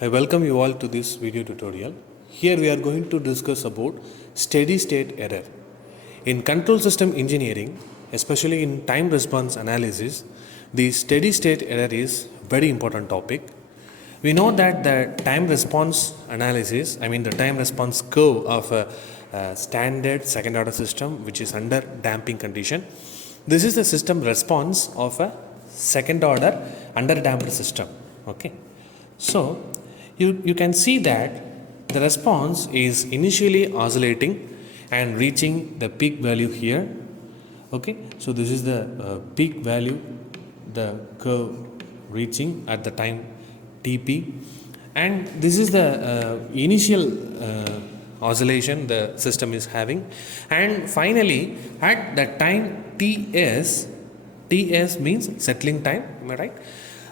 I welcome you all to this video tutorial. Here we are going to discuss about steady state error. In control system engineering, especially in time response analysis, the steady state error is very important topic. We know that the time response analysis, the time response curve of a standard second order system which is under damping condition. This is the system response of a second order under damped system. Okay. So you can see that the response is initially oscillating and reaching the peak value here. Okay, so this is the peak value, the curve reaching at the time TP, and this is the initial oscillation the system is having, and finally at the time TS means settling time, am I right?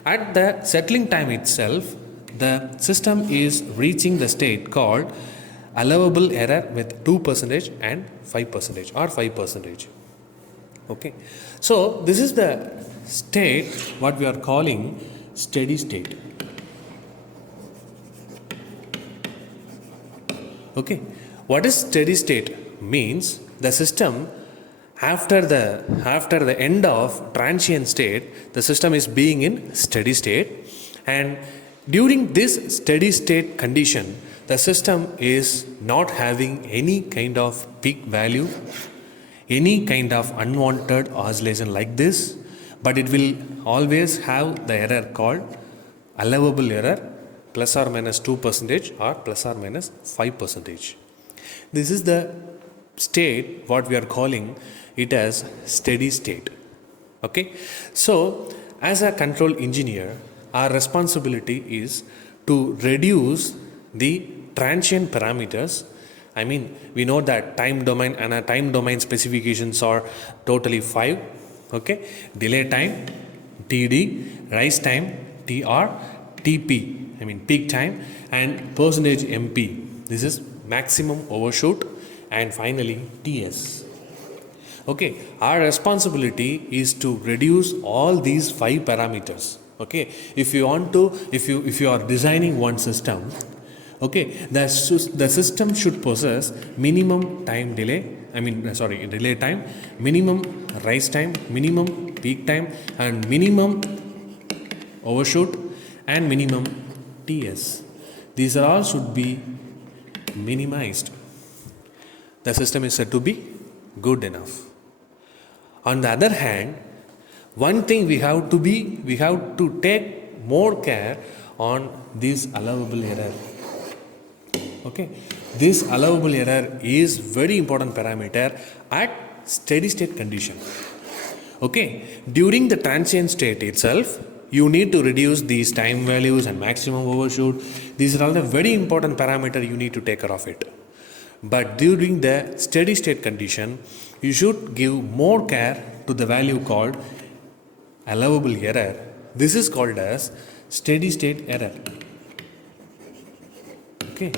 At the settling time itself, the system is reaching the state called allowable error with 2% and 5% or 5%. Okay, so this is the state what we are calling steady state. Okay, what is steady state means? The system after the end of transient state, the system is being in steady state, and during this steady state condition, the system is not having any kind of peak value, any kind of unwanted oscillation like this, but it will always have the error called allowable error plus or minus 2% or plus or minus 5%. This is the state what we are calling it as steady state. Okay, so as a control engineer, our responsibility is to reduce the transient parameters. We know that time domain and our time domain specifications are totally 5. Okay, delay time TD, rise time TR, TP, peak time, and percentage MP. This is maximum overshoot, and finally TS. Okay, our responsibility is to reduce all these 5 parameters. Okay, if you are designing one system, okay, the system should possess minimum time delay, delay time, minimum rise time, minimum peak time, and minimum overshoot, and minimum TS. These are all should be minimized. The system is said to be good enough. On the other hand, one thing we have to take more care on this allowable error. Okay, this allowable error is very important parameter at steady state condition. Okay, during the transient state itself, you need to reduce these time values and maximum overshoot. These are all the very important parameter you need to take care of it. But during the steady state condition, you should give more care to the value called allowable error. This is called as steady state error. Okay,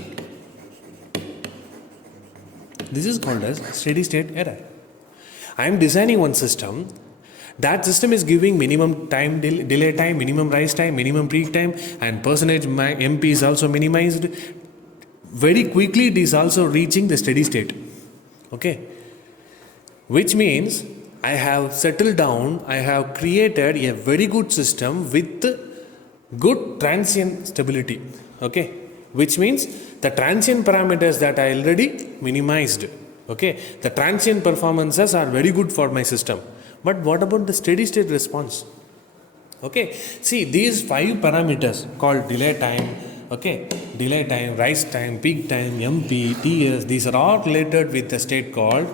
this is called as steady state error. I am designing one system. That system is giving minimum time delay time, minimum rise time, minimum peak time, and percentage MP is also minimized. Very quickly it is also reaching the steady state. Okay, which means I have settled down, I have created a very good system with good transient stability. Okay, which means the transient parameters that I already minimized. Okay, the transient performances are very good for my system. But what about the steady state response? Okay, see these 5 parameters called delay time, okay, delay time, rise time, peak time, MP, TS, these are all related with the state called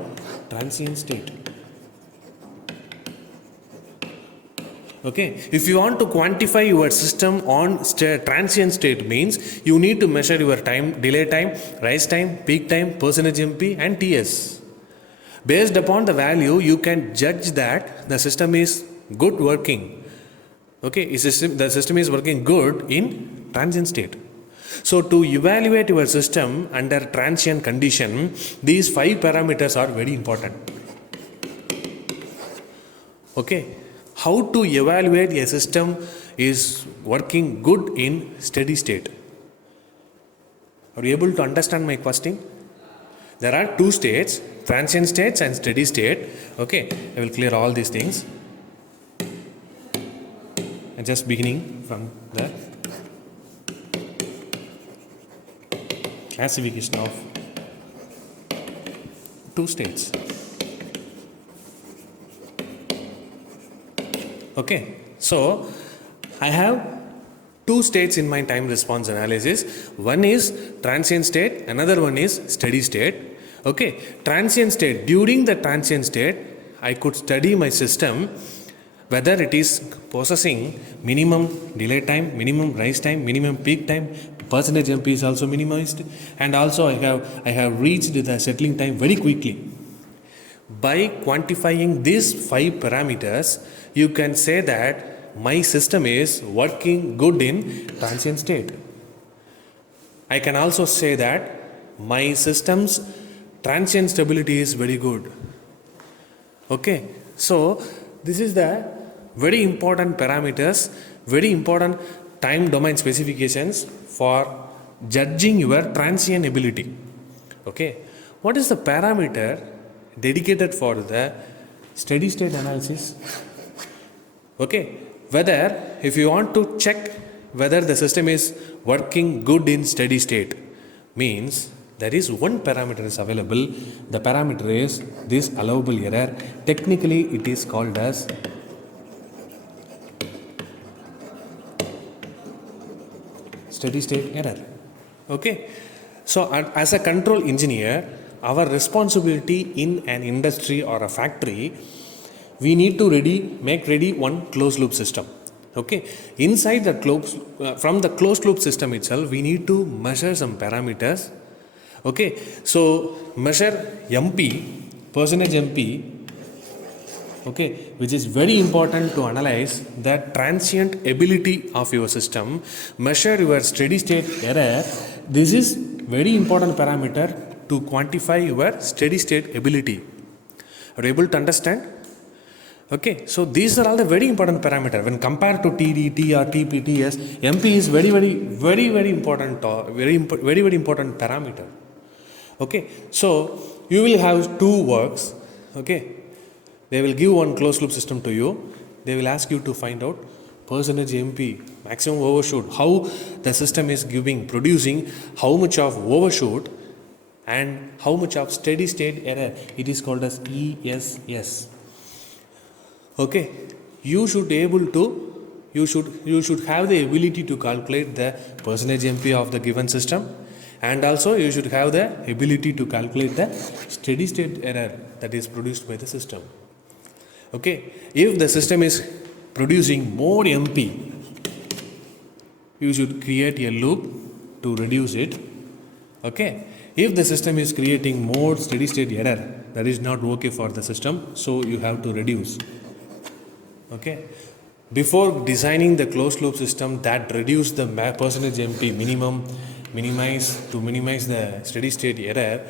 transient state. Okay, if you want to quantify your system on transient state means you need to measure your time, delay time, rise time, peak time, percentage MP, and TS. Based upon the value, you can judge that the system is good working. Okay, the system is working good in transient state. So to evaluate your system under transient condition, these 5 parameters are very important. Okay, how to evaluate a system is working good in steady state? Are you able to understand my question? There are two states, transient states and steady state. Okay, I will clear all these things. And just beginning from the classification of two states. Okay, so I have two states in my time response analysis. One is transient state, another one is steady state. Okay, transient state, during the transient state, I could study my system whether it is processing minimum delay time, minimum rise time, minimum peak time, percentage MP is also minimized, and also I have reached the settling time very quickly. By quantifying these 5 parameters, you can say that my system is working good in transient state. I can also say that my system's transient stability is very good. Okay, so this is the very important parameters, very important time domain specifications for judging your transient ability. Okay, what is the parameter dedicated for the steady state analysis? Okay, whether if you want to check whether the system is working good in steady state, means there is one parameter is available. The parameter is this allowable error. Technically it is called as steady state error. Okay, so as a control engineer, our responsibility in an industry or a factory, we need to make ready one closed loop system. Okay, inside the from the closed loop system itself, we need to measure some parameters. Okay, so measure MP, percentage MP, okay, which is very important to analyze the transient ability of your system. Measure your steady state error. This is very important parameter to quantify your steady state ability. Are you able to understand? Okay, so these are all the very important parameter when compared to TD, TR, TP, TS. MP is very important, very important parameter. Okay, so you will have two works. Okay, they will give one closed loop system to you. They will ask you to find out percentage MP, maximum overshoot, how the system is producing how much of overshoot and how much of steady state error. It is called as ESS. Okay, you should have the ability to calculate the percentage MP of the given system, and also you should have the ability to calculate the steady state error that is produced by the system. Okay, if the system is producing more MP, you should create a loop to reduce it. Okay, if the system is creating more steady state error, that is not okay for the system, so you have to reduce. Okay, before designing the closed loop system that reduce the percentage MP minimize the steady state error,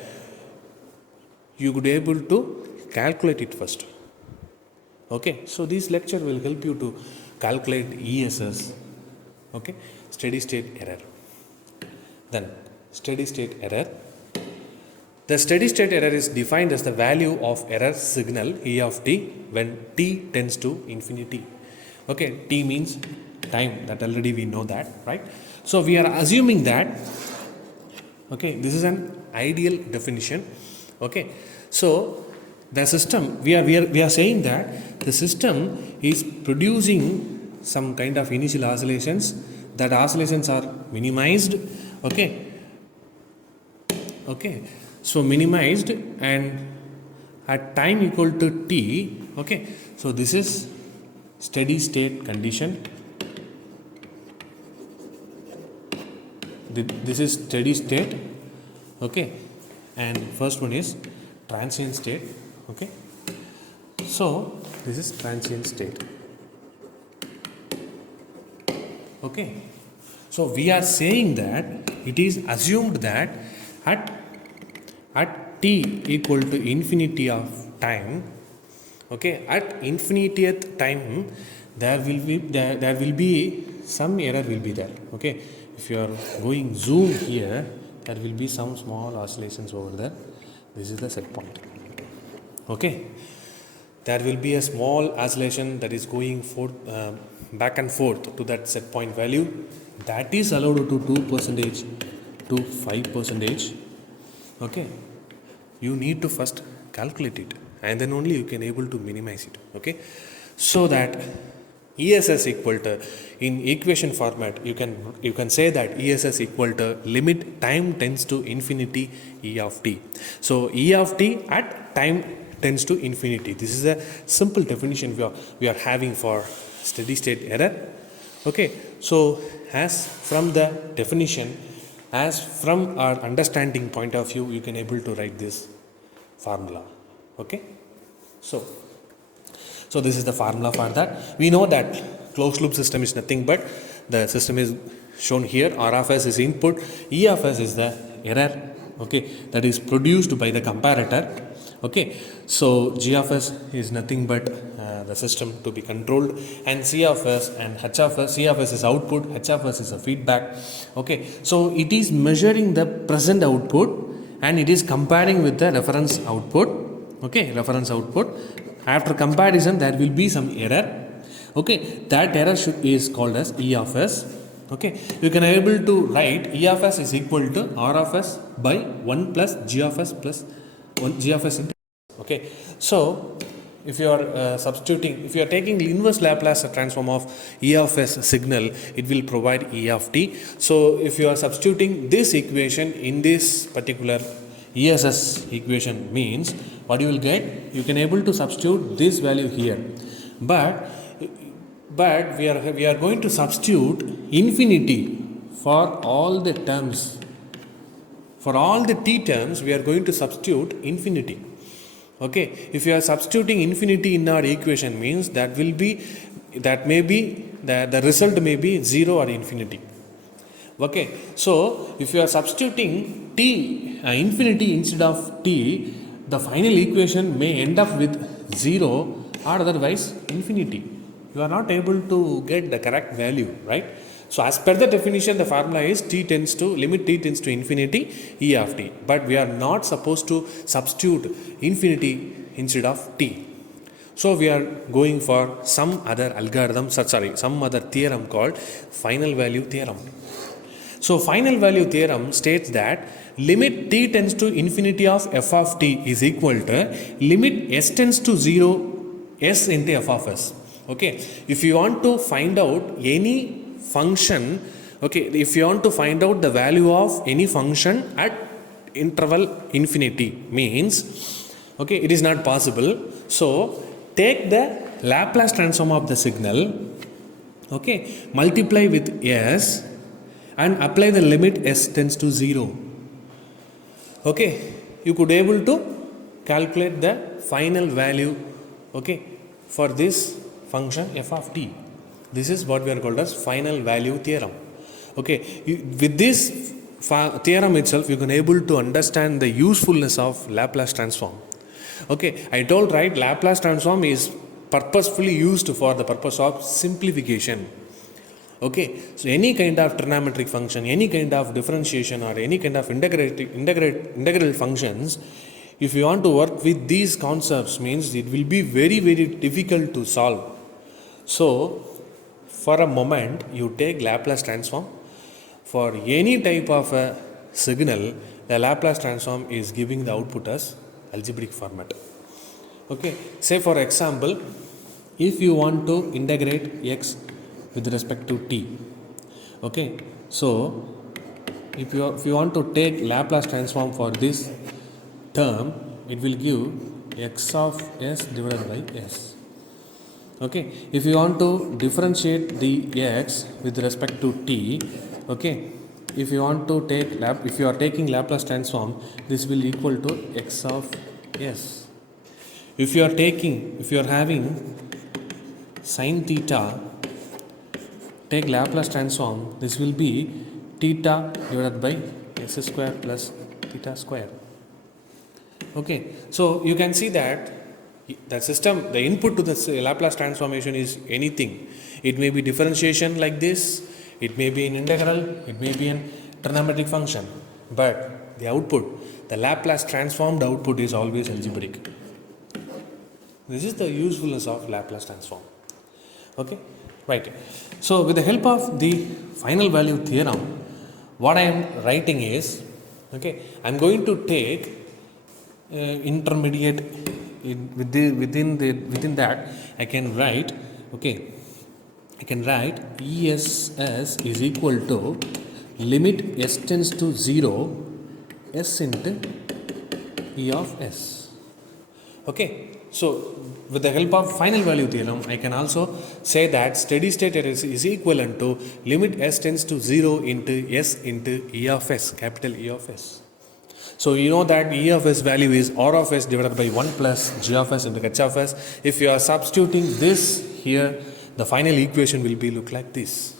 you could be able to calculate it first. Okay, so this lecture will help you to calculate ESS. Okay, steady state error. Then steady state error. The steady state error is defined as the value of error signal E of t when t tends to infinity. Okay, t means time, that already we know that, right? So we are assuming that, okay, this is an ideal definition. Okay, so the system, we are saying that the system is producing some kind of initial oscillations. That oscillations are minimized. Okay, so minimized and at time equal to t. Okay, so this is steady state condition. This is steady state. Okay, and first one is transient state. Okay, so this is transient state. Okay, so we are saying that it is assumed that at t equal to infinity of time, okay, at infinitieth time there will be some error will be there. Okay, if you are going zoom here, there will be some small oscillations over there. This is the set point. Okay, there will be a small oscillation that is going back and forth to that set point value. That is allowed to 2% to 5%. Okay, you need to first calculate it, and then only you can able to minimize it. Okay, so that ESS equal to, in equation format, you can say that ESS equal to limit time tends to infinity E of t. So E of t at time tends to infinity. This is a simple definition we are having for steady state error. Okay, so as from the definition, as from our understanding point of view, you can able to write this formula. Okay, so this is the formula for that. We know that closed loop system is nothing but the system is shown here. R of s is input, E of s is the error, okay, that is produced by the comparator. Okay, so G of s is nothing but the system to be controlled, and C of s and H of s. C of s is output, H of s is a feedback. Okay, so it is measuring the present output and it is comparing with the reference output. Okay, reference output. After comparison, there will be some error. Okay, that error is called as E of s. Okay, you can able to write E of s is equal to R of s by 1 plus G of s plus 1 G of s into. Okay, so if you are substituting, if you are taking inverse Laplace transform of E of s signal, it will provide E of t. So if you are substituting this equation in this particular ESS equation, means what you will get, you can able to substitute this value here, but we are going to substitute infinity for all the terms. For all the t terms, we are going to substitute infinity. Okay, if you are substituting infinity in our equation, means that may be the result may be 0 or infinity. Okay, so if you are substituting t infinity instead of t, the final equation may end up with 0 or otherwise infinity. You are not able to get the correct value, right? So as per the definition, the formula is limit t tends to infinity E of t, but we are not supposed to substitute infinity instead of t. So we are going for some other algorithm, some other theorem called final value theorem. So final value theorem states that limit t tends to infinity of f of t is equal to limit s tends to 0 s into f of s. Okay, if you want to find out any function, okay, if you want to find out the value of any function at interval infinity, means, okay, it is not possible. So take the Laplace transform of the signal, okay, multiply with s and apply the limit s tends to 0. Okay, you could able to calculate the final value, okay, for this function f of t. This is what we are called as final value theorem. Okay, with this theorem itself, you can able to understand the usefulness of Laplace transform. Okay, I told, right, Laplace transform is purposefully used for the purpose of simplification. Okay, so any kind of trigonometric function, any kind of differentiation, or any kind of integral functions, if you want to work with these concepts, means it will be very, very difficult to solve. So for a moment, you take Laplace transform for any type of a signal. The Laplace transform is giving the output as algebraic format. Okay, say for example, if you want to integrate x with respect to t, okay, so if you want to take Laplace transform for this term, it will give x of s divided by s. Okay, if you want to differentiate the x with respect to t, okay, if you want to take if you are taking Laplace transform, this will equal to x of s. If you are having sin theta, take Laplace transform, this will be theta divided by s square plus theta square. Okay, so you can see that the system, the input to the Laplace transformation is anything. It may be differentiation like this, it may be an integral, it may be an trigonometric function. but the output, the Laplace transformed output is always algebraic. This is the usefulness of Laplace transform. Okay, right. So with the help of the final value theorem, what I am writing is, okay, I am going to take intermediate within that I can write, okay, I can write ESS is equal to limit s tends to 0 s into E of s. Okay, so with the help of final value theorem, I can also say that steady state error is equivalent to limit s tends to 0 into s into E of s, capital E of s. So you know that E of s value is R of s divided by 1 plus G of s into H of s. If you are substituting this here, the final equation will be look like this.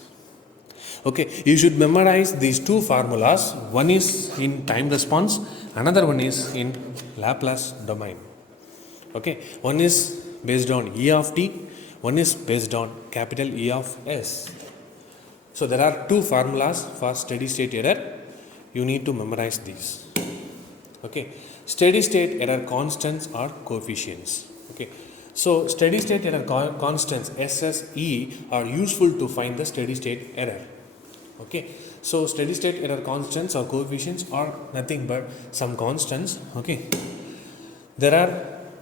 Okay, you should memorize these two formulas. One is in time response, another one is in Laplace domain. Okay, one is based on E of t, one is based on capital E of s. So there are two formulas for steady state error. You need to memorize these. Okay, steady state error constants are coefficients. Okay, so steady state error constants SSE are useful to find the steady state error. Okay, so steady state error constants or coefficients are nothing but some constants. Okay, there are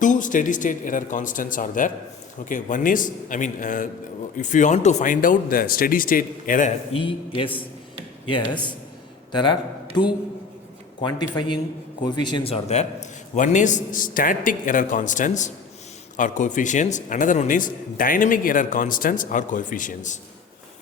two steady state error constants are there. Okay, one is, if you want to find out the steady state error ESS, there are two quantifying coefficients are there. One is static error constants or coefficients, another one is dynamic error constants or coefficients.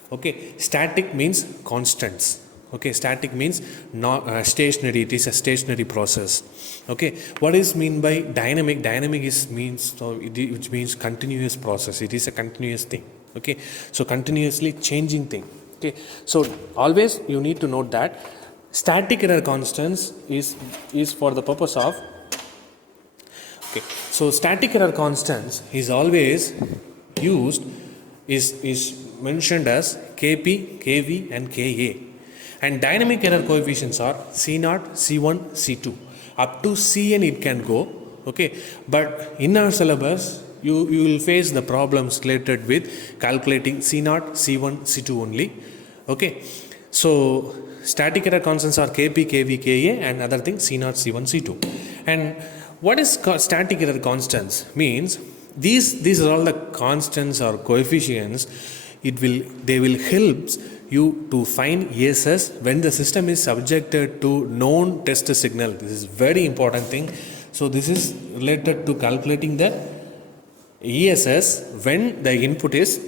Okay, static means constants. Okay, static means not stationary. It is a stationary process. Okay, what is mean by dynamic? Dynamic is means which means continuous process. It is a continuous thing. Okay, so continuously changing thing. Okay, so always you need to note that static error constants is for the purpose of, okay, so static error constants is always used is mentioned as Kp, Kv and Ka, and dynamic error coefficients are C0, C1, C2. Up to Cn it can go. Okay, but in our syllabus you will face the problems related with calculating C0, C1, C2 only. Okay, so static error constants are Kp, Kv, Ka and other things C0, C1, C2. And what is static error constants? Means these are all the constants or coefficients. They will help you to find ESS when the system is subjected to known test signal. This is very important thing. So this is related to calculating the ESS when the input is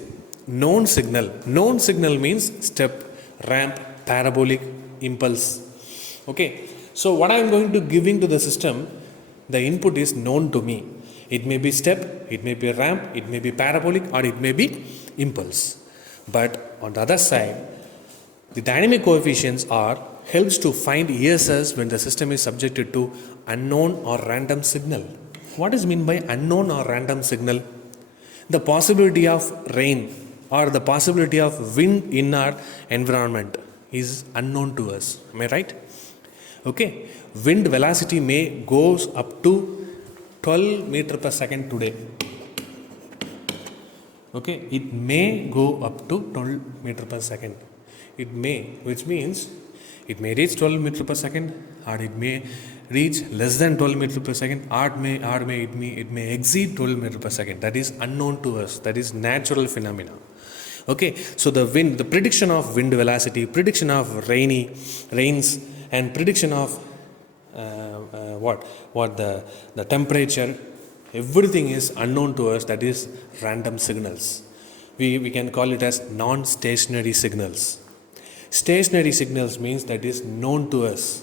known signal. Known signal means step, ramp, parabolic, impulse. Okay, so what I am going to giving to the system, the input is known to me. It may be step, it may be ramp, it may be parabolic or it may be impulse. But on the other side, the dynamic coefficients are helps to find ESS when the system is subjected to unknown or random signal. What is meant by unknown or random signal? The possibility of rain or the possibility of wind in our environment is unknown to us. Am I right? Okay. Wind velocity may goes up to 12 meter per second today. Okay, it may go up to 12 meter per second. It may, which means it may reach 12 meter per second, or it may reach less than 12 meter per second, or it may exceed 12 meter per second. That is unknown to us. That is natural phenomena. Okay, so the prediction of wind velocity, prediction of rains, and prediction of the temperature, everything is unknown to us. That is random signals. We can call it as non-stationary signals. Stationary signals means that is known to us.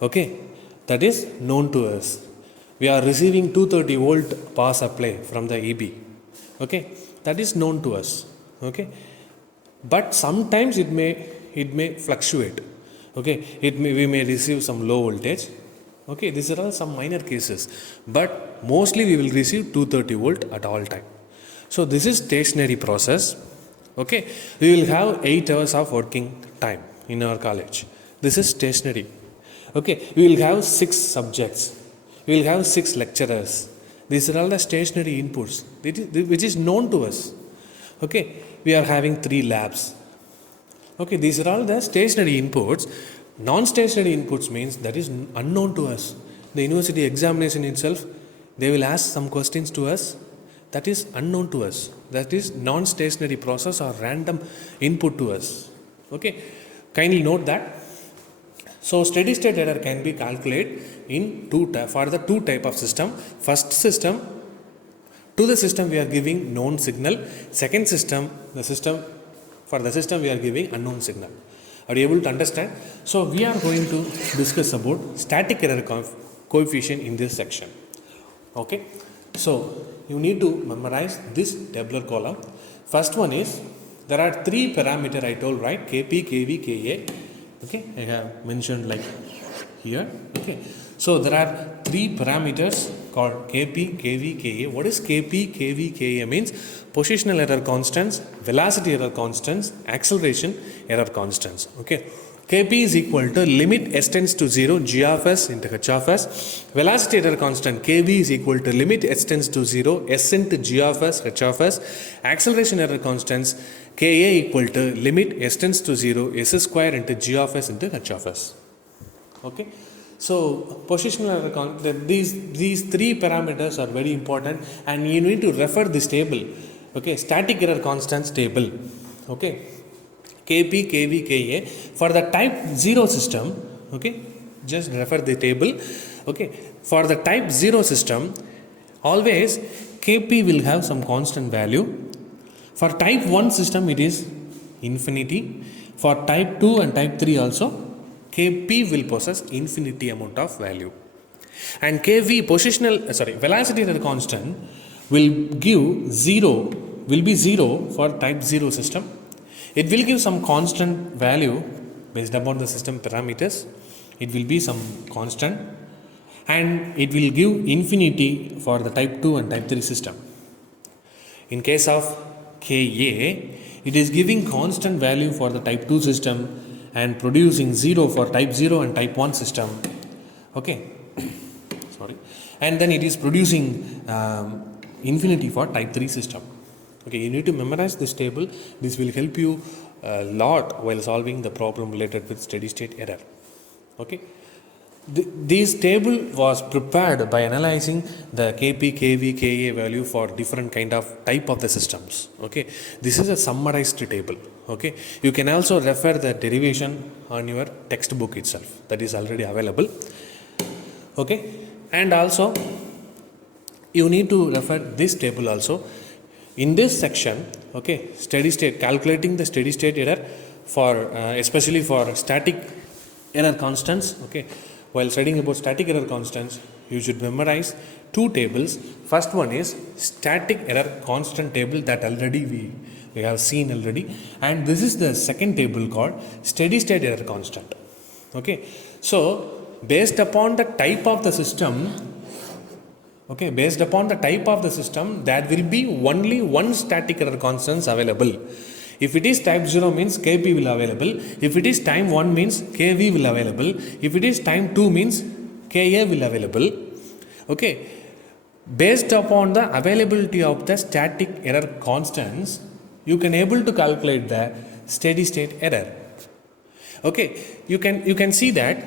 Okay, that is known to us. We are receiving 230 volt power supply from the EB. Okay, that is known to us. Okay, but sometimes it may fluctuate. Okay, we may receive some low voltage. Okay, these are all some minor cases, but mostly we will receive 230 volt at all time. So this is stationary process. Okay, we will have 8 hours of working time in our college. This is stationary. Okay, we will have 6 subjects. We will have 6 lecturers. These are all the stationary inputs, which is known to us. Okay, we are having 3 labs. Okay, these are all the stationary inputs. Non-stationary inputs means that is unknown to us. The university examination itself, they will ask some questions to us that is unknown to us. That is non-stationary process or random input to us. Okay, kindly note that. So steady state error can be calculated in for the two type of system. First system, to the system we are giving known signal. Second system, for the system we are giving unknown signal. Are you able to understand? So we are going to discuss about static error coefficient in this section. Okay, so you need to memorize this tabular column. First one is, there are 3 parameter I told, right? Kp, Kv, Ka. Okay, I have mentioned like here. Okay, so there are 3 parameters called Kp, Kv, Ka. What is Kp, Kv, Ka means? Positional error constants, velocity error constants, acceleration error constants. Okay, Kp is equal to limit s tends to 0 g of s into h of s. Velocity error constant Kv is equal to limit s tends to 0 s into g of s h of s. Acceleration error constants Ka equal to limit s tends to 0 s square into g of s into h of s. Okay, so positional error these 3 parameters are very important, and you need to refer this table. Okay, static error constants table. Okay, Kp, Kv, Ka for the type 0 system. Okay, just refer the table. Okay, for the type 0 system, always Kp will have some constant value. For type 1 system, it is infinity. For type 2 and type 3 also, Kp will possess infinity amount of value. And Kv velocity error constant will be 0 for type 0 system. It will give some constant value based upon the system parameters. It will be some constant, and it will give infinity for the type 2 and type 3 system. In case of Ka, it is giving constant value for the type 2 system and producing 0 for type 0 and type 1 system. Okay, sorry, and then it is producing infinity for type 3 system. Okay, you need to memorize this table. This will help you a lot while solving the problem related with steady state error. Okay, this table was prepared by analyzing the Kp, Kv, Ka value for different kind of type of the systems. Okay, this is a summarized table. Okay, you can also refer the derivation on your textbook itself, that is already available. Okay, and also you need to refer this table also. In this section, okay, steady state, calculating the steady state error for especially for static error constants. Okay, while studying about static error constants, you should memorize 2 tables. First one is static error constant table, that already we have seen already, and this is the second table called steady state error constant. Okay, so based upon the type of the system, okay, based upon the type of the system, there will be only one static error constants available. If it is type 0 means Kp will available. If it is time 1 means Kv will available. If it is time 2 means Ka will available. Okay, based upon the availability of the static error constants, you can able to calculate the steady state error. Okay, you can see that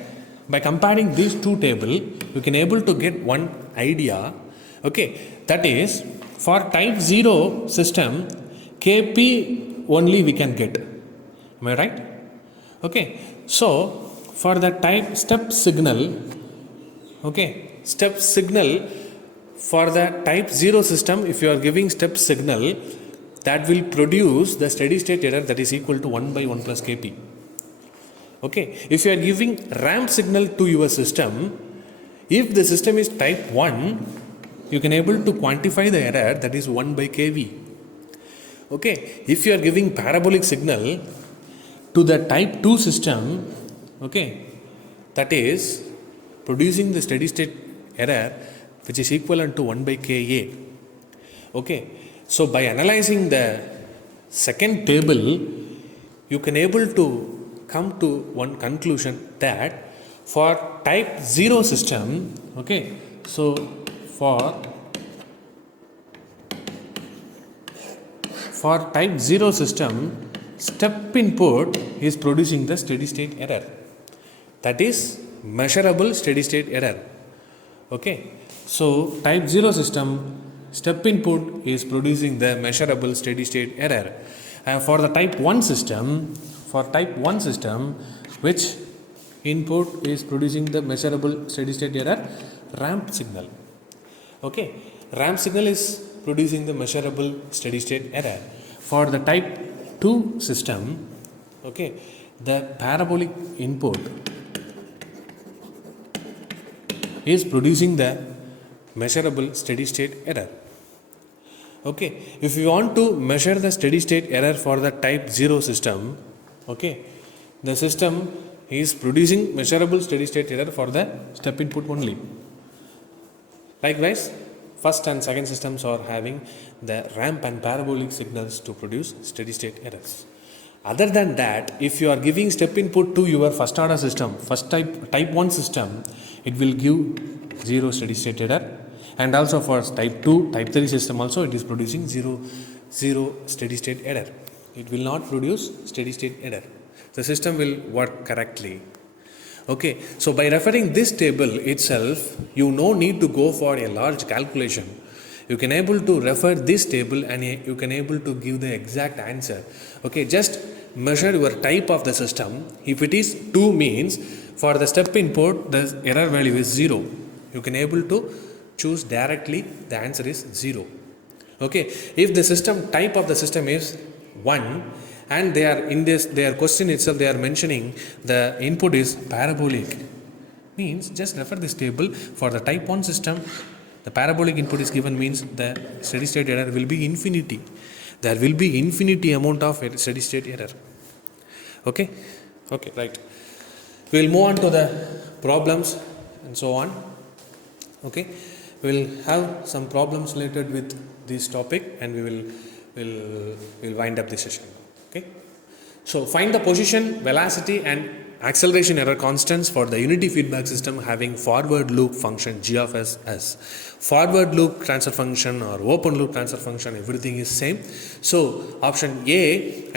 by comparing these 2 tables, you can able to get one idea. Okay, that is, for type 0 system, Kp only we can get. Am I right? Okay, so for the type step signal, okay, step signal for the type 0 system, if you are giving step signal, that will produce the steady state error that is equal to 1 by 1 plus Kp. Okay, if you are giving ramp signal to your system, if the system is type 1, you can able to quantify the error, that is 1 by Kv. Okay, if you are giving parabolic signal to the type 2 system, okay, that is producing the steady state error which is equivalent to 1 by Ka. Okay, so by analyzing the second table, you can able to come to one conclusion that For type 0 system, okay, so for type 0 system, step input is producing the steady state error. That is measurable steady state error. Okay, so type 0 system, step input is producing the measurable steady state error. For the type 1 system, which input is producing the measurable steady state error? Ramp signal. Okay, ramp signal is producing the measurable steady state error. For the type 2 system, okay, the parabolic input is producing the measurable steady state error. Okay, if you want to measure the steady state error for the type 0 system, okay, the system is producing measurable steady state error for the step input only. Likewise, first and second systems are having the ramp and parabolic signals to produce steady state errors. Other than that, if you are giving step input to your first order system, first type 1 system, it will give 0 steady state error. And also for type 2, type 3 system also, it is producing 0 steady state error. It will not produce steady state error. The system will work correctly. Okay, so by referring this table itself, you no need to go for a large calculation. You can able to refer this table and you can able to give the exact answer. Okay, just measure your type of the system. If it is 2 means, for the step input, the error value is 0. You can able to choose directly, the answer is 0. Okay, if the system type of the system is 1 and they are in their question itself, they are mentioning the input is parabolic, means just refer this table. For the type 1 system, the parabolic input is given, means the steady state error will be infinity. There will be infinity amount of steady state error. Okay, right. We will move on to the problems and so on. Okay, we will have some problems related with this topic and we'll wind up the session. Okay, so find the position, velocity and acceleration error constants for the unity feedback system having forward loop function g of s as. Forward loop transfer function or open loop transfer function, everything is same. So option A,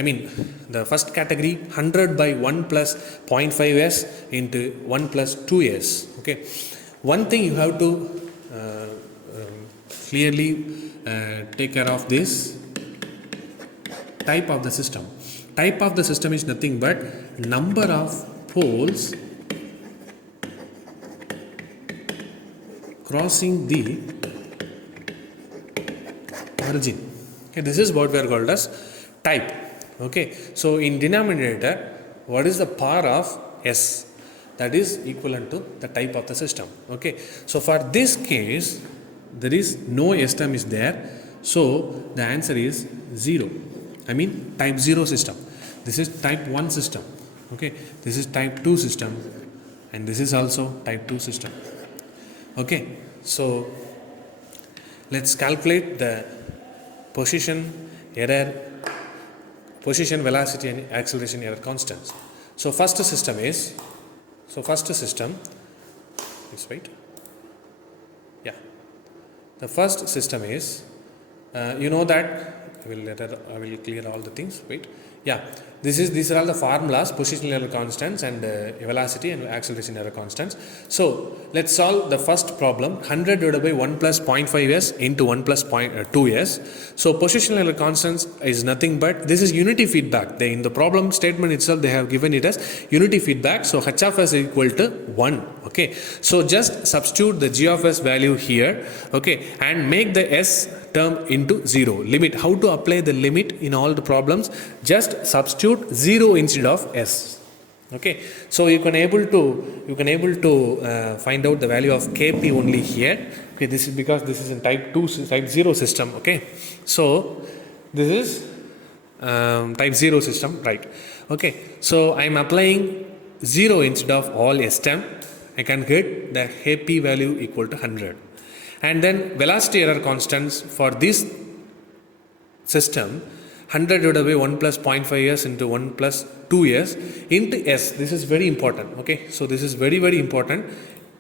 the first category, 100 by 1 plus 0.5s into 1 plus 2s. Okay, one thing you have to clearly take care of this type of the system. Type of the system is nothing but number of poles crossing the origin. Okay, this is what we are called as type. Okay, so in denominator, what is the power of s? That is equivalent to the type of the system. Okay, so for this case, there is no s term is there, so the answer is 0. Type 0 system. This is type 1 system. Okay, this is type 2 system and this is also type 2 system. Okay, so let's calculate the position, velocity and acceleration error constants. So first system is the first system is you know that I will clear all the things. These are all the formulas: positional error constants and velocity and acceleration error constants. So let's solve the first problem: 100 divided by 1 plus 0.5s into 1 plus 2s. So positional error constants is nothing but this is unity feedback. In the problem statement itself, they have given it as unity feedback. So h of s is equal to 1. Okay, so just substitute the g of s value here. Okay, and make the s term into 0. Limit. How to apply the limit in all the problems? Just substitute 0 instead of s. Okay, so you can able to find out the value of kp only here. Okay, this is because this is in type 0 system. Okay, so this is type 0 system, right? Okay, so I am applying 0 instead of all s term. I can get the kp value equal to 100. And then velocity error constants for this system, 100 divided by 1 plus 0.5s into 1 plus 2s into s. This is very important. Okay, so this is very, very important.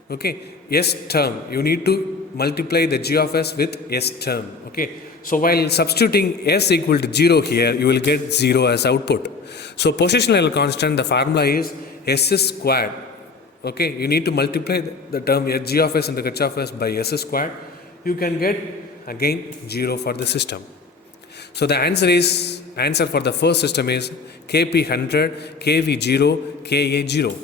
Okay, s term, you need to multiply the g of s with s term. Okay, so while substituting s equal to 0 here, you will get 0 as output. So positional error constant, the formula is s squared. Okay, you need to multiply the term g of s into h of s by s squared. You can get again 0 for the system. So the answer for the first system is Kp 100, Kv 0, Ka 0.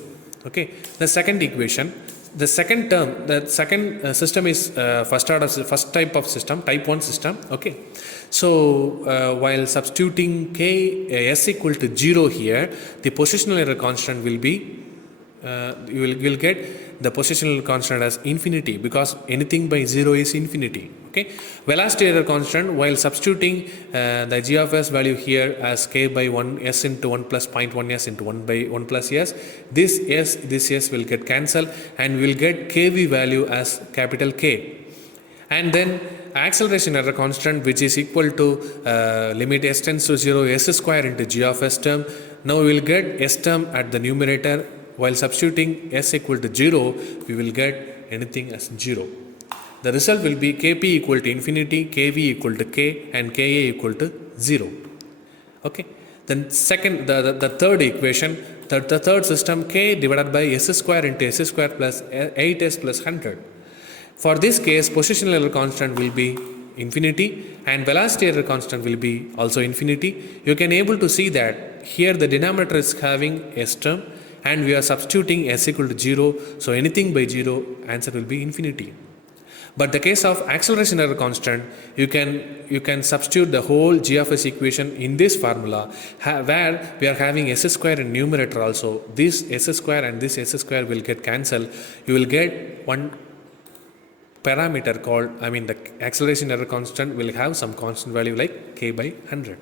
Okay, the second equation, the second term, the second system is first type of system, type 1 system. Okay, so while substituting s equal to 0 here, the positional error constant will be you will get the positional constant as infinity, because anything by 0 is infinity. Okay, velocity error constant, while substituting the g of s value here as k by 1 s into 1 plus 0.1 s into 1 by 1 plus s, this s will get cancelled and we will get kv value as capital K. And then acceleration error constant, which is equal to limit s tends to 0 s square into g of s term. Now we will get s term at the numerator. While substituting s equal to 0, we will get anything as 0. The result will be Kp equal to infinity, Kv equal to K, and Ka equal to 0. Okay. Then the third equation, the third system, K divided by s square into s square plus 8s plus 100. For this case, positional error constant will be infinity and velocity error constant will be also infinity. You can able to see that here the denominator is having s term, and we are substituting s equal to 0, so anything by 0, answer will be infinity. But the case of acceleration error constant, you can substitute the whole g of s equation in this formula, where we are having s square in numerator also. This s square and this s square will get cancelled. You will get one parameter called, the acceleration error constant will have some constant value like k by 100.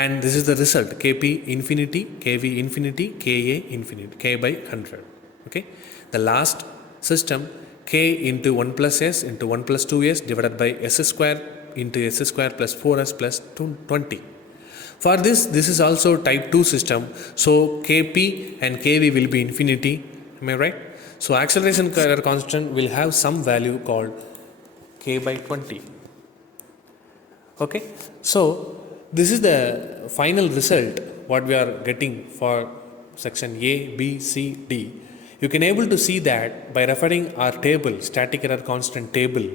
And this is the result, Kp infinity, Kv infinity, Ka infinity, k by 100. Okay, the last system, k into 1 plus s into 1 plus 2s divided by s square into s square plus 4s plus 20. For this is also type 2 system, so Kp and Kv will be infinity. Am I right? So acceleration error constant will have some value called k by 20. Okay, so this is the final result what we are getting for section A, B, C, D. You can able to see that by referring our table, static error constant table.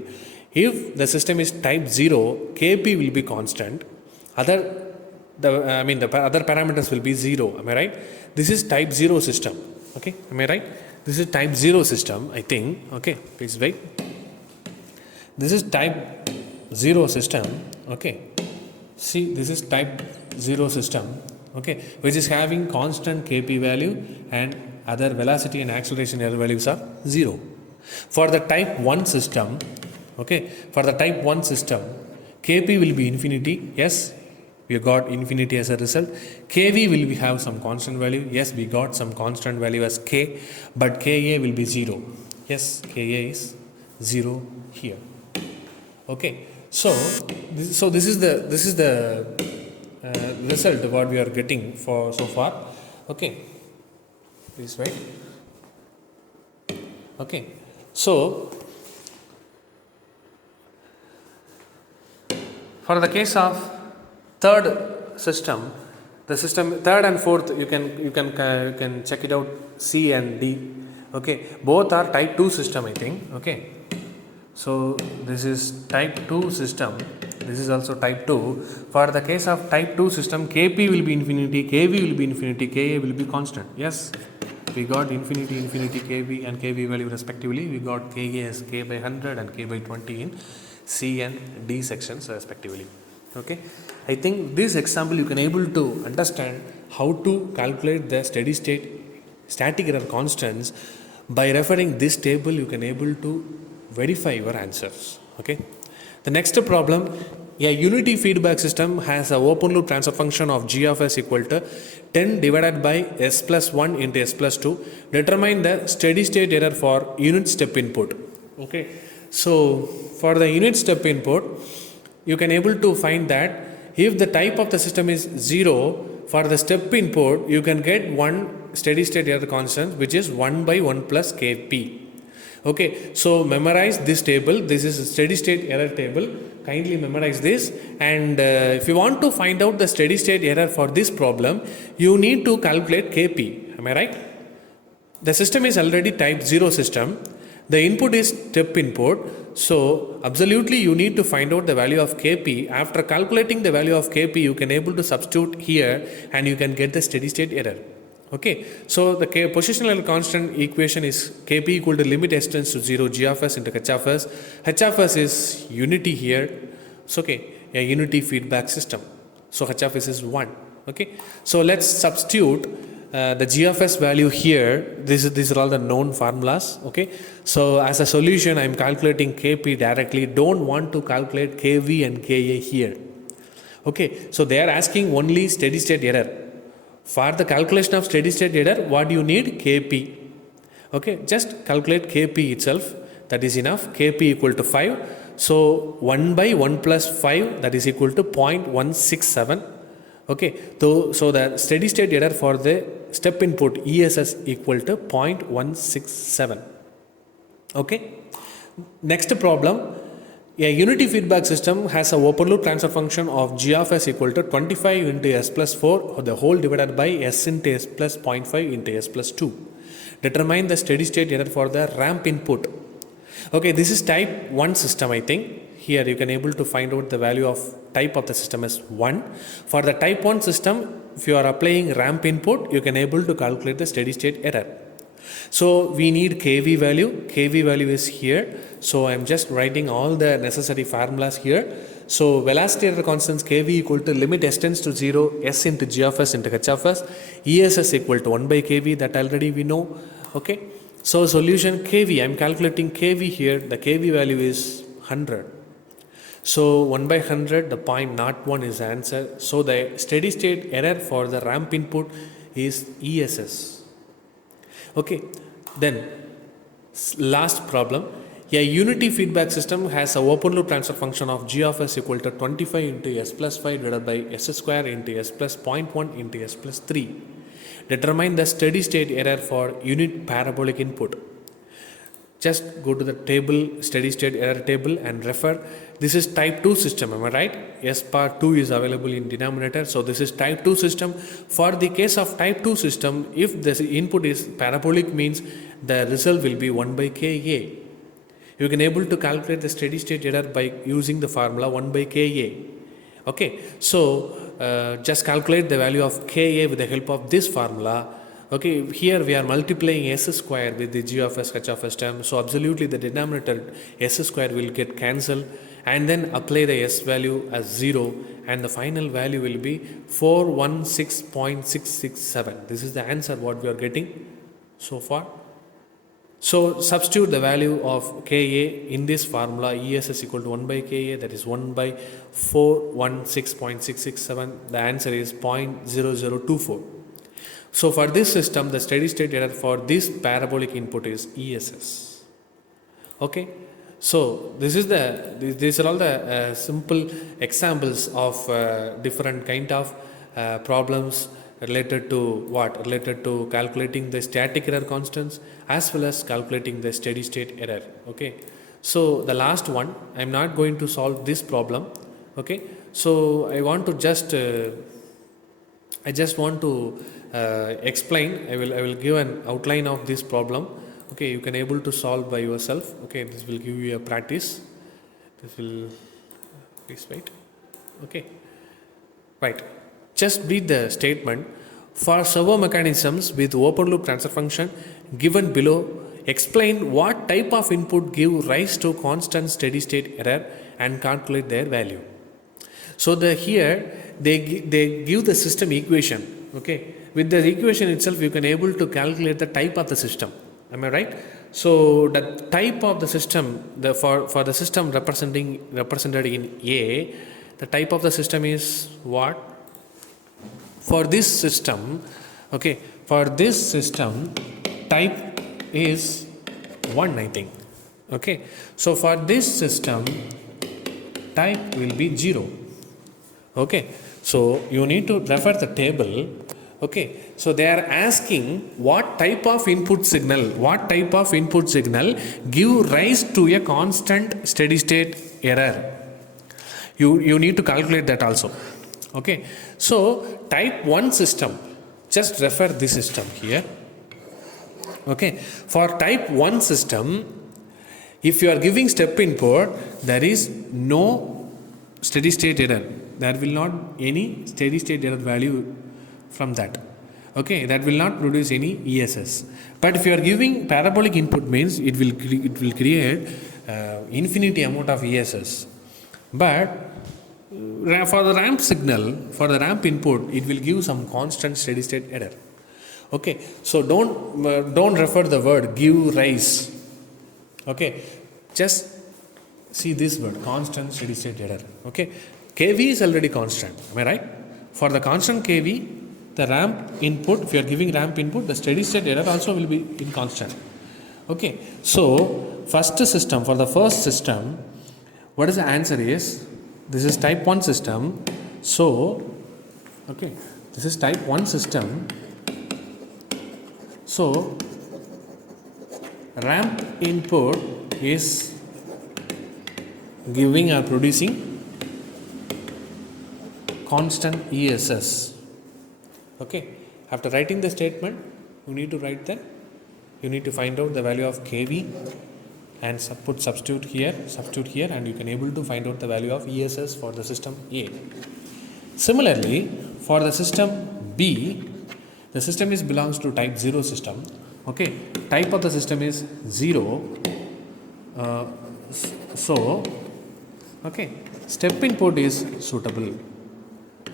If the system is type 0, Kp will be constant. The other parameters will be 0. Am I right? This is type 0 system. Okay, am I right? This is type 0 system, I think. Okay, please wait. This is type 0 system. Okay. See, this is type 0 system, okay, which is having constant Kp value and other velocity and acceleration error values are 0. For the type 1 system, okay, for the type 1 system, Kp will be infinity. Yes, we got infinity as a result. Kv will have some constant value. Yes, we got some constant value as K, but Ka will be 0. Yes, Ka is 0 here. Okay. So this is the result what we are getting for so far. Okay, please wait. Okay, so for the case of third system, the system third and fourth, you can check it out, C and D. Okay, both are type 2 system, I think. Okay. So this is type 2 system, this is also type 2. For the case of type 2 system, Kp will be infinity, Kv will be infinity, Ka will be constant. Yes, we got infinity, Kv and Kv value respectively. We got Ka as k by 100 and k by 20 in C and D sections respectively. Okay, I think this example you can able to understand how to calculate the steady state static error constants. By referring this table, you can able to verify your answers. Okay. The next problem, a unity feedback system has an open loop transfer function of g of s equal to 10 divided by s plus 1 into s plus 2. Determine the steady state error for unit step input. Okay. So for the unit step input, you can able to find that If the type of the system is 0, for the step input, you can get one steady state error constant, which is 1 by 1 plus Kp. Okay, so memorize this table. This is a steady state error table. Kindly memorize this. And if you want to find out the steady state error for this problem, you need to calculate Kp. Am I right? The system is already type 0 system. The input is step input. So absolutely you need to find out the value of Kp. After calculating the value of Kp, you can able to substitute here and you can get the steady state error. Okay, so the positional constant equation is Kp equal to limit s tends to 0 g of s into h of s. H of s is unity here. So okay, a unity feedback system. So h of s is 1. Okay, so let's substitute the g of s value here. These are all the known formulas. Okay, so as a solution, I am calculating Kp directly. Don't want to calculate Kv and Ka here. Okay, so they are asking only steady state error. For the calculation of steady state error, what you need? Kp. Okay, just calculate Kp itself. That is enough. Kp equal to 5. So 1 by 1 plus 5, that is equal to 0.167. Okay, so the steady state error for the step input ESS equal to 0.167. Okay, next problem. A unity feedback system has a open loop transfer function of g of s equal to 25 into s plus 4 the whole divided by s into s plus 0.5 into s plus 2. Determine the steady state error for the ramp input. Okay, this is type 1 system, I think. Here you can able to find out the value of type of the system as 1. For the type 1 system, if you are applying ramp input, you can able to calculate the steady state error. So we need Kv value. Kv value is here. So I am just writing all the necessary formulas here. So velocity error constants Kv equal to limit s tends to 0 s into g of s into h of s. ESS equal to 1 by Kv, that already we know. Okay. So solution Kv, I am calculating Kv here. The Kv value is 100. So 1 by 100, the 0.01 is the answer. So the steady state error for the ramp input is ESS. Okay, then last problem. A unity feedback system has a open loop transfer function of g of s equal to 25 into s plus 5 divided by s square into s plus 0.1 into s plus 3. Determine the steady state error for unit parabolic input. Just go to the table, steady state error table, and refer. This is type 2 system, am I right? S power 2 is available in denominator. So this is type 2 system. For the case of type 2 system, if the input is parabolic, means the result will be 1 by Ka. You can able to calculate the steady state error by using the formula 1 by Ka. Okay, so just calculate the value of Ka with the help of this formula. Okay, here we are multiplying s square with the g of s, h of s term. So absolutely the denominator s square will get cancelled, and then apply the s value as 0, and the final value will be 416.667. This is the answer what we are getting so far. So substitute the value of Ka in this formula. ESS equal to 1 by Ka, that is 1 by 416.667. The answer is 0.0024. So for this system, the steady state error for this parabolic input is ESS. Okay, so these are all the simple examples of different kind of problems related to what? Related to calculating the static error constants as well as calculating the steady state error. Okay, so the last one, I am not going to solve this problem. Okay, so I want to just explain. I will give an outline of this problem. Okay, you can able to solve by yourself. Okay, this will give you a practice. This will, please wait. Okay, right. Just read the statement. For servo mechanisms with open loop transfer function given below, explain what type of input give rise to constant steady state error and calculate their value. So here they give the system equation. Okay, with the equation itself you can able to calculate the type of the system. Am I right? So the type of the system, for the system represented in A, the type of the system is what? For this system, okay, for this system type is 1, I think. Okay, so for this system type will be 0. Okay, so you need to refer the table. Okay, so they are asking what type of input signal give rise to a constant steady state error. You need to calculate that also. Okay, so type 1 system, just refer this system here. Okay, for type 1 system, if you are giving step input, there is no steady state error. There will not any steady state error value from that. Okay, that will not produce any ESS. But if you are giving parabolic input, means it will create infinity amount of ESS. But for the ramp signal, for the ramp input, it will give some constant steady state error. Okay, so don't refer the word give rise. Okay, just see this word, constant steady state error. Okay, kV is already constant, am I right? For the constant kV, the ramp input, if you are giving ramp input, the steady state error also will be in constant. Okay, so for the first system, what is the answer is, this is type 1 system. So, okay, this is type 1 system. So, ramp input is giving or producing constant ESS. Okay, after writing the statement, you need to write that, you need to find out the value of kV and substitute here, and you can able to find out the value of ESS for the system A. Similarly, for the system B, the system belongs to type 0 system. Okay, type of the system is 0. So, okay, step input is suitable.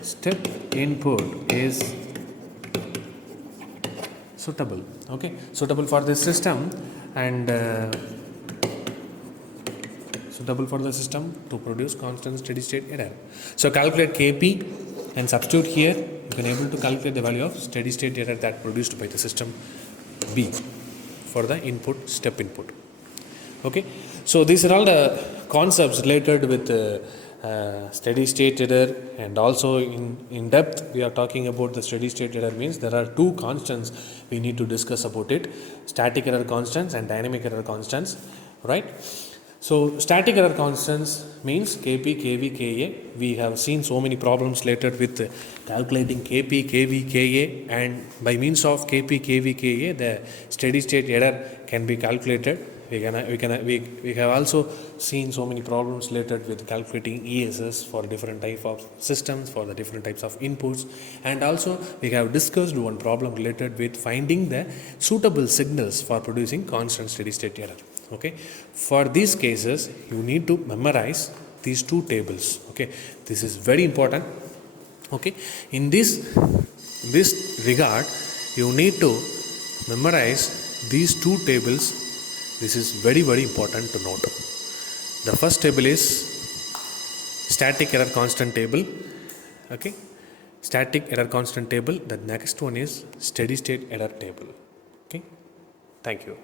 Step input is suitable. Okay, suitable for this system, and suitable for the system to produce constant steady state error. So calculate Kp and substitute here. You can able to calculate the value of steady state error that produced by the system B for the input, step input. Okay, so these are all the concepts related with steady state error, and also in depth we are talking about the steady state error. Means there are two constants we need to discuss about it: static error constants and dynamic error constants, right? So static error constants means Kp, Kv, Ka. We have seen so many problems related with calculating Kp, Kv, Ka, and by means of Kp, Kv, Ka, the steady state error can be calculated. We have also seen so many problems related with calculating ESS for different type of systems, for the different types of inputs, and also we have discussed one problem related with finding the suitable signals for producing constant steady state error. Okay, for these cases you need to memorize these two tables. Okay, this is very important. Okay, in this regard you need to memorize these two tables. This is very important to note. The first table is static error constant table. Okay, static error constant table. The next one is steady state error table. Okay, thank you.